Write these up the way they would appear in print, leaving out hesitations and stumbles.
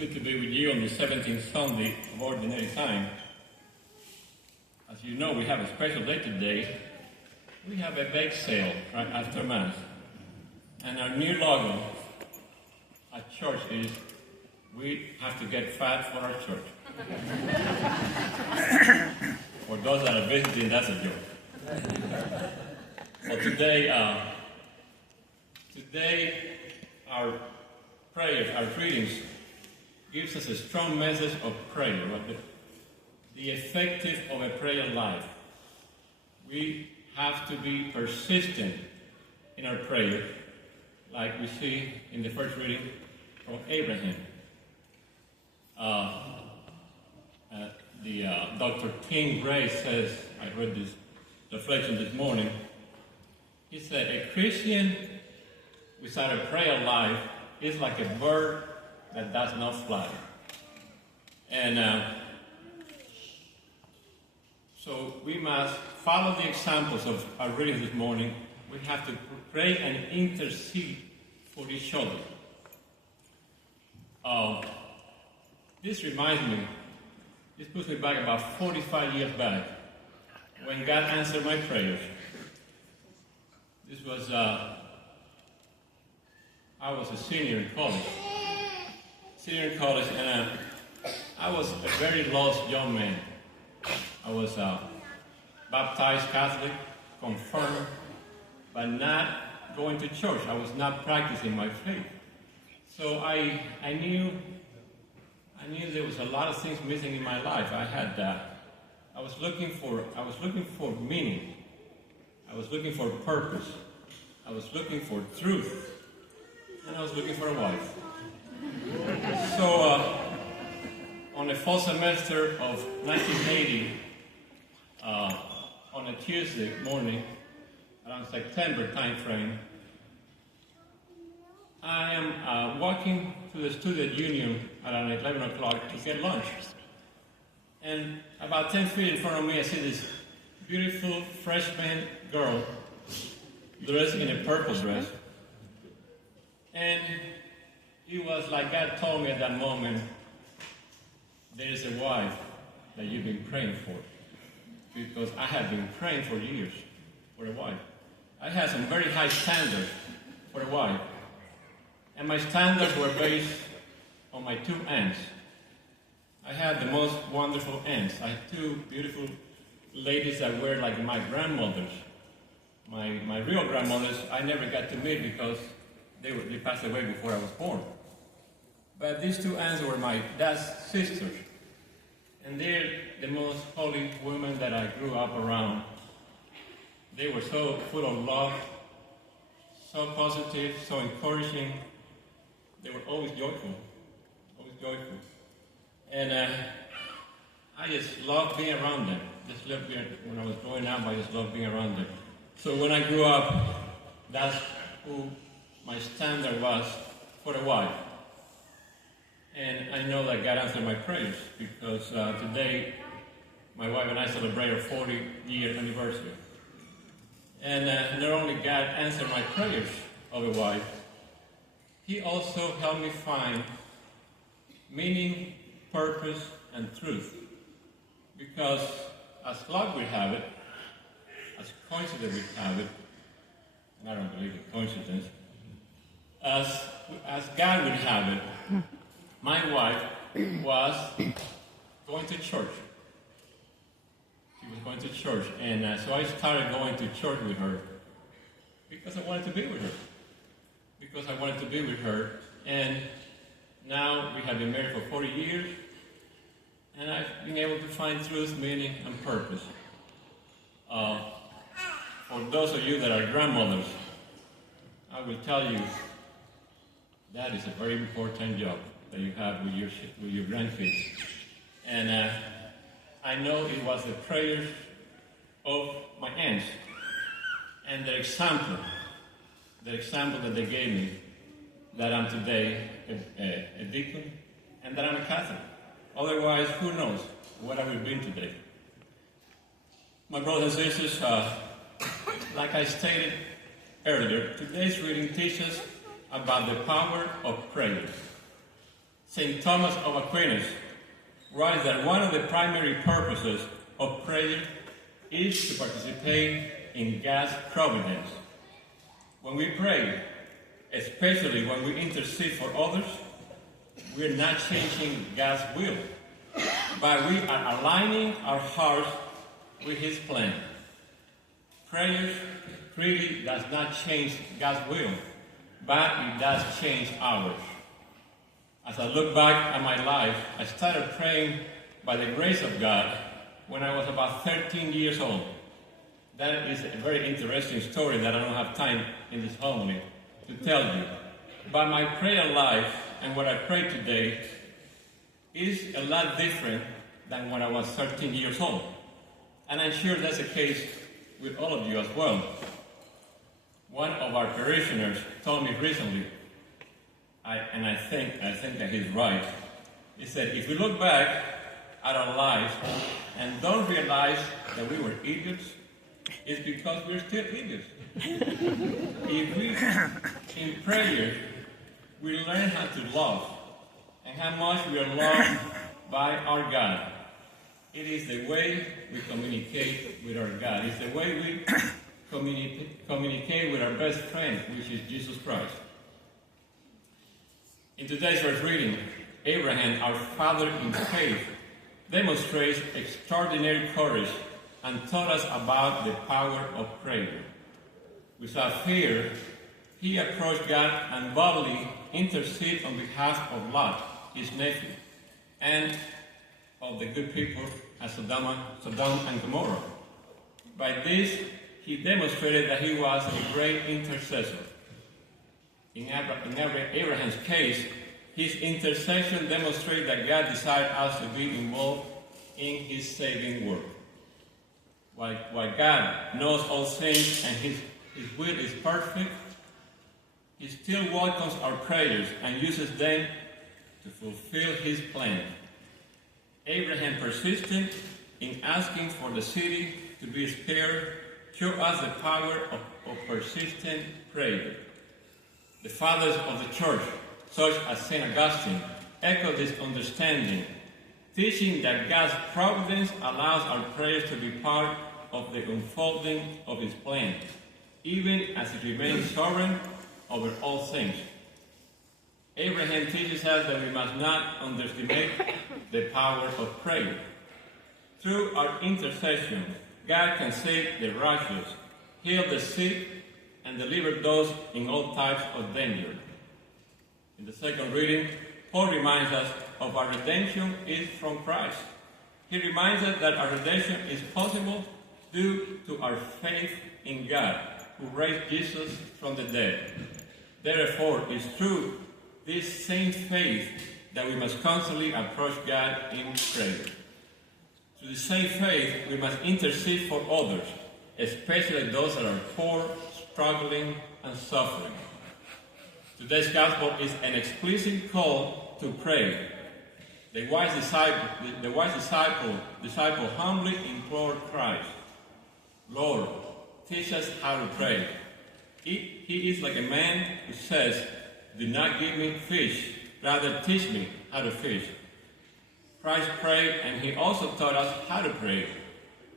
good to be with you on the 17th Sunday of Ordinary Time. As you know, we have a special day today. We have a bake sale right after Mass. And our new logo at church is, we have to get fat for our church. For those that are visiting, that's a joke. So today our prayers, our readings, gives us a strong message of prayer, the effective of a prayer life. We have to be persistent in our prayer, like we see in the first reading from Abraham. Dr. King Gray says, I read this reflection this morning, he said, a Christian without a prayer life is like a bird that does not fly. And so we must follow the examples of our reading this morning. We have to pray and intercede for each other. This reminds me, this puts me back about 45 years back, when God answered my prayers. This was, I was a senior in college. And I was a very lost young man. I was baptized Catholic, confirmed, but not going to church. I was not practicing my faith. So I knew there was a lot of things missing in my life. I was looking for meaning. I was looking for purpose. I was looking for truth. And I was looking for a wife. So on the fall semester of 1980, on a Tuesday morning, around September time frame, I am walking to the student union around 11 o'clock to get lunch. And about 10 feet in front of me, I see this beautiful freshman girl dressed in a purple dress. And it was like God told me at that moment, there's a wife that you've been praying for. Because I have been praying for years for a wife. I had some very high standards for a wife. And my standards were based on my two aunts. I had the most wonderful aunts. I had two beautiful ladies that were like my grandmothers. My real grandmothers, I never got to meet because they passed away before I was born. But these two aunts were my dad's sisters. And they're the most holy women that I grew up around. They were so full of love, so positive, so encouraging. They were always joyful, always joyful. And I just loved being around them. When I was growing up, I just loved being around them. So when I grew up, that's who my standard was for a wife. And I know that God answered my prayers because today my wife and I celebrate our 40-year anniversary. And not only God answered my prayers of a wife, He also helped me find meaning, purpose, and truth. Because as luck would have it, as coincidence would have it, and I don't believe in coincidence, as God would have it, my wife was going to church. She was going to church, and so I started going to church with her because I wanted to be with her. And now we have been married for 40 years, and I've been able to find truth, meaning, and purpose. For those of you that are grandmothers, I will tell you that is a very important job that you have with your grandkids. And I know it was the prayers of my aunts and the example that they gave me, that I'm today a deacon and that I'm a Catholic. Otherwise, who knows what I would have been today. My brothers and sisters, like I stated earlier, today's reading teaches about the power of prayer. St. Thomas of Aquin writes that one of the primary purposes of prayer is to participate in God's providence. When we pray, especially when we intercede for others, we're not changing God's will, but we are aligning our hearts with His plan. Prayer really does not change God's will, but it does change ours. As I look back at my life, I started praying by the grace of God when I was about 13 years old. That is a very interesting story that I don't have time in this homily to tell you. But my prayer life and what I pray today is a lot different than when I was 13 years old. And I'm sure that's the case with all of you as well. One of our parishioners told me recently, and I think that he's right. He said, if we look back at our lives and don't realize that we were idiots, it's because we're still idiots. If we, in prayer, we learn how to love and how much we are loved by our God. It is the way we communicate with our God. It's the way we communicate with our best friend, which is Jesus Christ. In today's first reading, Abraham, our father in faith, demonstrates extraordinary courage and taught us about the power of prayer. Without fear, he approached God and boldly interceded on behalf of Lot, his nephew, and of the good people at Sodom and Gomorrah. By this, he demonstrated that he was a great intercessor. In Abraham's case, his intercession demonstrated that God desired us to be involved in his saving work. While God knows all things and his will is perfect, he still welcomes our prayers and uses them to fulfill his plan. Abraham persisted in asking for the city to be spared, show us the power of persistent prayer. The fathers of the church, such as St. Augustine, echo this understanding, teaching that God's providence allows our prayers to be part of the unfolding of his plan, even as he remains sovereign over all things. Abraham teaches us that we must not underestimate the power of prayer. Through our intercession, God can save the righteous, heal the sick, and deliver those in all types of danger. In the second reading, Paul reminds us of our redemption is from Christ. He reminds us that our redemption is possible due to our faith in God, who raised Jesus from the dead. Therefore, it's through this same faith that we must constantly approach God in prayer. Through the same faith, we must intercede for others, especially those that are poor, struggling, and suffering. Today's gospel is an explicit call to pray. The wise disciple humbly implored Christ, Lord, teach us how to pray. He is like a man who says, do not give me fish, rather teach me how to fish. Christ prayed, and he also taught us how to pray.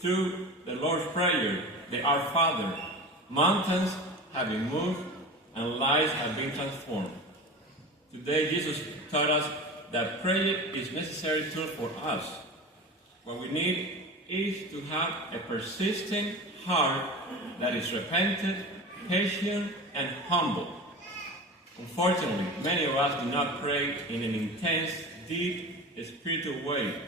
Through the Lord's Prayer, the Our Father, mountains have been moved and lives have been transformed. Today, Jesus taught us that prayer is a necessary tool for us. What we need is to have a persistent heart that is repentant, patient, and humble. Unfortunately, many of us do not pray in an intense, deep, spiritual way,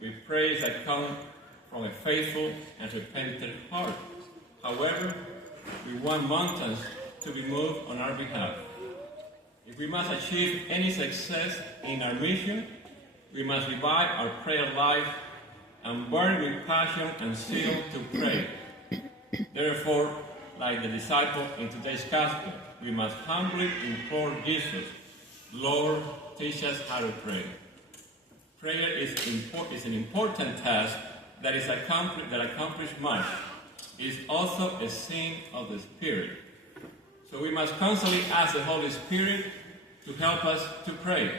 with prayers that come from a faithful and repentant heart. However, we want mountains to be moved on our behalf. If we must achieve any success in our mission, we must revive our prayer life and burn with passion and zeal to pray. Therefore, like the disciple in today's gospel, we must humbly implore Jesus, Lord, teach us how to pray. Prayer is an important task that accomplishes much. It is also a sin of the Spirit. So we must constantly ask the Holy Spirit to help us to pray.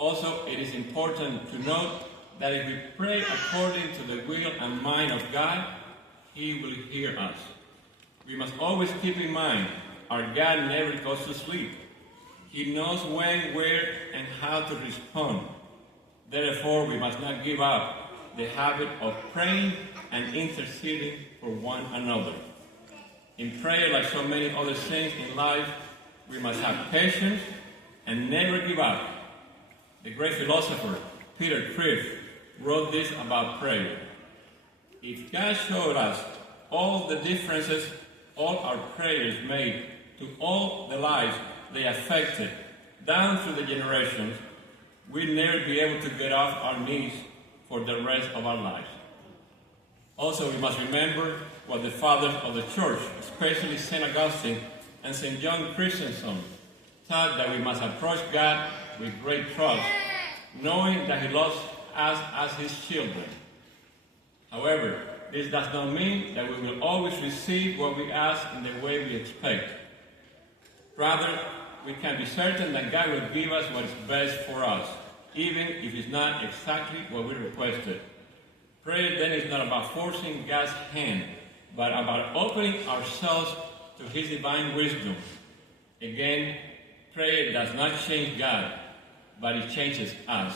Also, it is important to note that if we pray according to the will and mind of God, He will hear us. We must always keep in mind, our God never goes to sleep. He knows when, where, and how to respond. Therefore, we must not give up the habit of praying and interceding for one another. In prayer, like so many other things in life, we must have patience and never give up. The great philosopher Peter Kreeft wrote this about prayer. If God showed us all the differences all our prayers made to all the lives they affected down through the generations, we'd never be able to get off our knees for the rest of our lives. Also, we must remember what the fathers of the church, especially St. Augustine and St. John Chrysostom, taught that we must approach God with great trust, knowing that He loves us as His children. However, this does not mean that we will always receive what we ask in the way we expect. Rather, we can be certain that God will give us what is best for us, even if it's not exactly what we requested. Prayer then is not about forcing God's hand, but about opening ourselves to His divine wisdom. Again, prayer does not change God, but it changes us.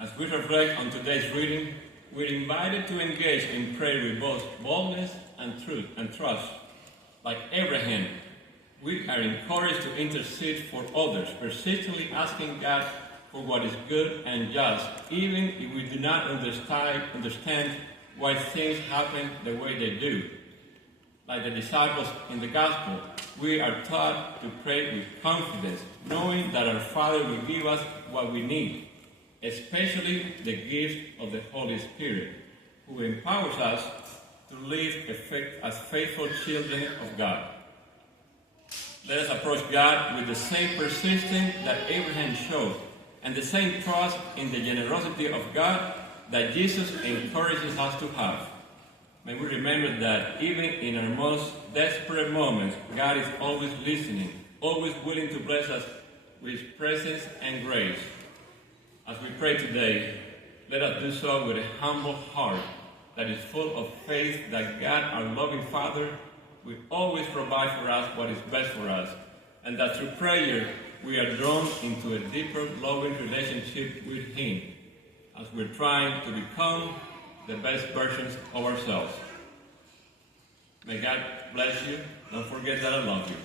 As we reflect on today's reading, we're invited to engage in prayer with both boldness and truth and trust. Like Abraham, we are encouraged to intercede for others, persistently asking God for what is good and just, even if we do not understand why things happen the way they do. Like the disciples in the Gospel, we are taught to pray with confidence, knowing that our Father will give us what we need, especially the gift of the Holy Spirit, who empowers us to live as faithful children of God. Let us approach God with the same persistence that Abraham showed, and the same trust in the generosity of God that Jesus encourages us to have. May we remember that even in our most desperate moments, God is always listening, always willing to bless us with His presence and grace. As we pray today, let us do so with a humble heart that is full of faith that God, our loving Father, will always provide for us what is best for us, and that through prayer we are drawn into a deeper, loving relationship with Him as we're trying to become the best versions of ourselves. May God bless you. Don't forget that I love you.